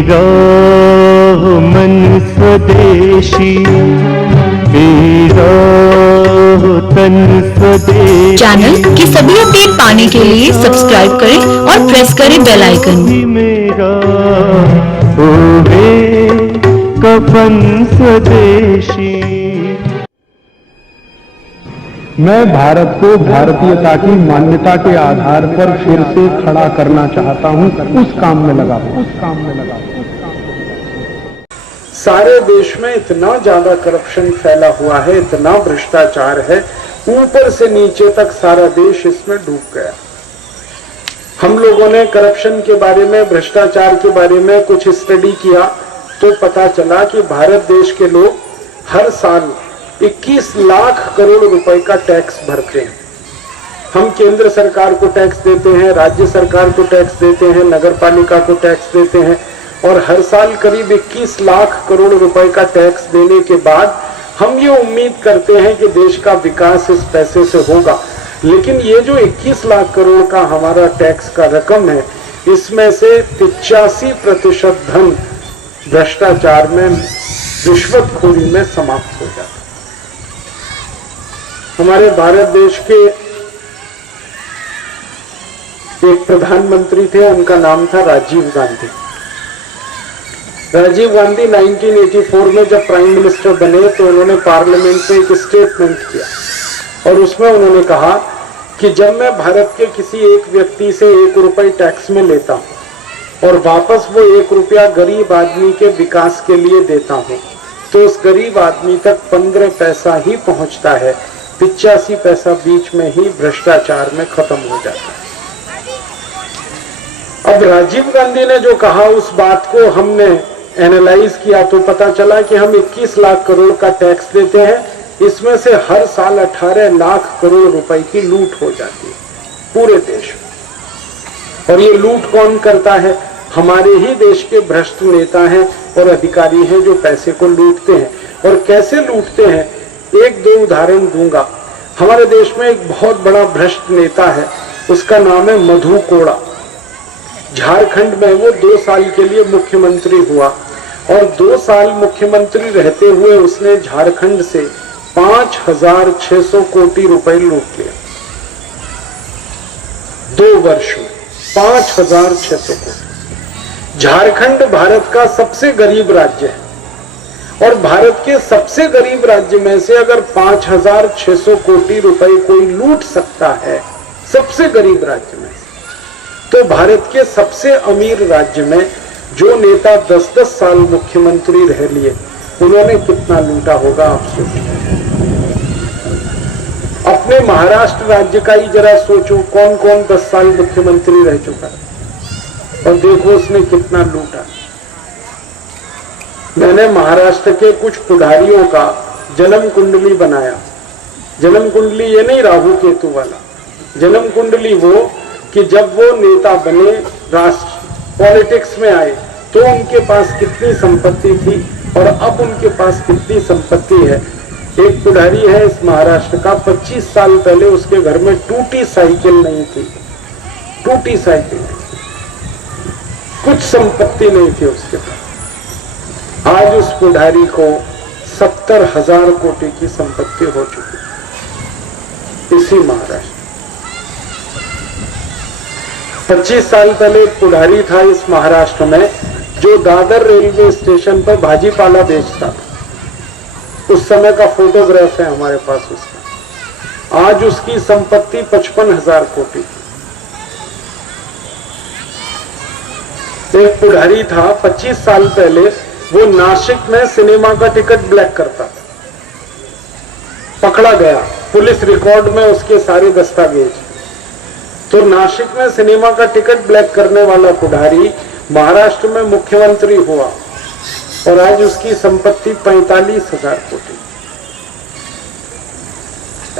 मेरा मन स्वदेशी, मेरा तन स्वदेशी। चैनल की सभी अपडेट पाने के लिए सब्सक्राइब करें और प्रेस करें बेल आइकन। मेरा ओहे कफन स्वदेशी। मैं भारत को भारतीयता की मान्यता के आधार पर फिर से खड़ा करना चाहता हूं, उस काम में लगा हूं। सारे देश में इतना ज्यादा करप्शन फैला हुआ है, इतना भ्रष्टाचार है, ऊपर से नीचे तक सारा देश इसमें डूब गया। हम लोगों ने करप्शन के बारे में, भ्रष्टाचार के बारे में कुछ स्टडी किया तो पता चला कि भारत देश के लोग हर साल 21 लाख करोड़ रुपए का टैक्स भरते हैं। हम केंद्र सरकार को टैक्स देते हैं, राज्य सरकार को टैक्स देते हैं, नगर पालिका को टैक्स देते हैं और हर साल करीब 21 लाख करोड़ रुपए का टैक्स देने के बाद हम ये उम्मीद करते हैं कि देश का विकास इस पैसे से होगा। लेकिन ये जो 21 लाख करोड़ का हमारा टैक्स का रकम है, इसमें से 85% धन भ्रष्टाचार में, रिश्वतखोरी में समाप्त हो जाता है। हमारे भारत देश के एक प्रधानमंत्री थे, उनका नाम था राजीव गांधी। राजीव गांधी 1984 में जब प्राइम मिनिस्टर बने तो उन्होंने पार्लियामेंट में एक स्टेटमेंट किया और उसमें उन्होंने कहा कि जब मैं भारत के किसी एक व्यक्ति से 1 रुपए टैक्स में लेता हूं और वापस वो 1 रुपया गरीब आदमी के विकास के लिए देता हूं तो उस गरीब आदमी तक 15 पैसा ही पहुंचता है, 85 पैसा बीच में ही भ्रष्टाचार में खत्म हो जाता है। अब राजीव गांधी ने जो कहा उस बात को हमने एनालाइज किया तो पता चला कि हम 21 लाख करोड़ का टैक्स देते हैं, इसमें से हर साल 18 लाख करोड़ रुपए की लूट हो जाती है पूरे देश में। और ये लूट कौन करता है? हमारे ही देश के भ्रष्ट नेता हैं और अधिकारी हैं जो पैसे को लूटते हैं। और कैसे लूटते हैं, 1-2 उदाहरण दूंगा। हमारे देश में एक बहुत बड़ा भ्रष्ट नेता है, उसका नाम है मधु कोड़ा। झारखंड में वो 2 साल के लिए मुख्यमंत्री हुआ और 2 साल मुख्यमंत्री रहते हुए उसने झारखंड से 5,600 कोटी रुपए लूट लिए। 2 वर्ष में 5,600 कोटी। झारखंड भारत का सबसे गरीब राज्य है और भारत के सबसे गरीब राज्य में से अगर 5,600 कोटी रुपए कोई लूट सकता है, सबसे गरीब राज्य में, तो भारत के सबसे अमीर राज्य में जो नेता 10-10 साल मुख्यमंत्री रह लिए, उन्होंने कितना लूटा होगा आप सोचिए। अपने महाराष्ट्र राज्य का ही जरा सोचो, कौन कौन 10 साल मुख्यमंत्री रह चुका है और देखो उसने कितना लूटा। मैंने महाराष्ट्र के कुछ पुजारियों का जन्म कुंडली बनाया। जन्म कुंडली ये नहीं राहु केतु वाला, जन्म कुंडली वो कि जब वो नेता बने, राष्ट्र पॉलिटिक्स में आए, तो उनके पास कितनी संपत्ति थी और अब उनके पास कितनी संपत्ति है। एक पुजारी है इस महाराष्ट्र का, 25 साल पहले उसके घर में टूटी साइकिल नहीं थी, टूटी साइकिल नहीं थी, कुछ संपत्ति नहीं थी उसके पास। आज उस पुजारी को 70,000 कोटी की संपत्ति हो चुकी इसी महाराष्ट्र। 25 साल पहले एक पुजारी था इस महाराष्ट्र में जो दादर रेलवे स्टेशन पर भाजी पाला बेचता था। उस समय का फोटोग्राफ है हमारे पास उसका। आज उसकी संपत्ति 55,000 कोटी थी। एक पुजारी था 25 साल पहले, वो नासिक में सिनेमा का टिकट ब्लैक करता था, पकड़ा गया, पुलिस रिकॉर्ड में उसके सारे दस्तावेज। तो नासिक में सिनेमा का टिकट ब्लैक करने वाला पुजारी महाराष्ट्र में मुख्यमंत्री हुआ और आज उसकी संपत्ति 45,000 कोटी।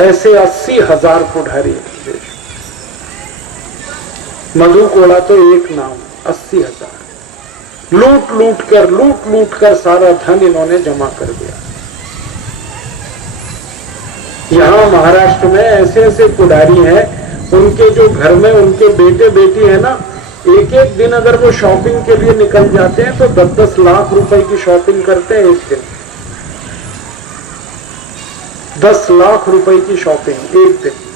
ऐसे 80,000 पुजारी देश। मधु कोड़ा तो एक नाम, 80,000। लूट कर सारा धन इन्होंने जमा कर दिया। यहाँ महाराष्ट्र में ऐसे ऐसे पुजारी हैं, उनके जो घर में उनके बेटे बेटी है ना, एक एक दिन अगर वो शॉपिंग के लिए निकल जाते हैं तो 10-10 लाख रुपए की शॉपिंग करते हैं एक दिन। 10 लाख रुपए की शॉपिंग एक दिन।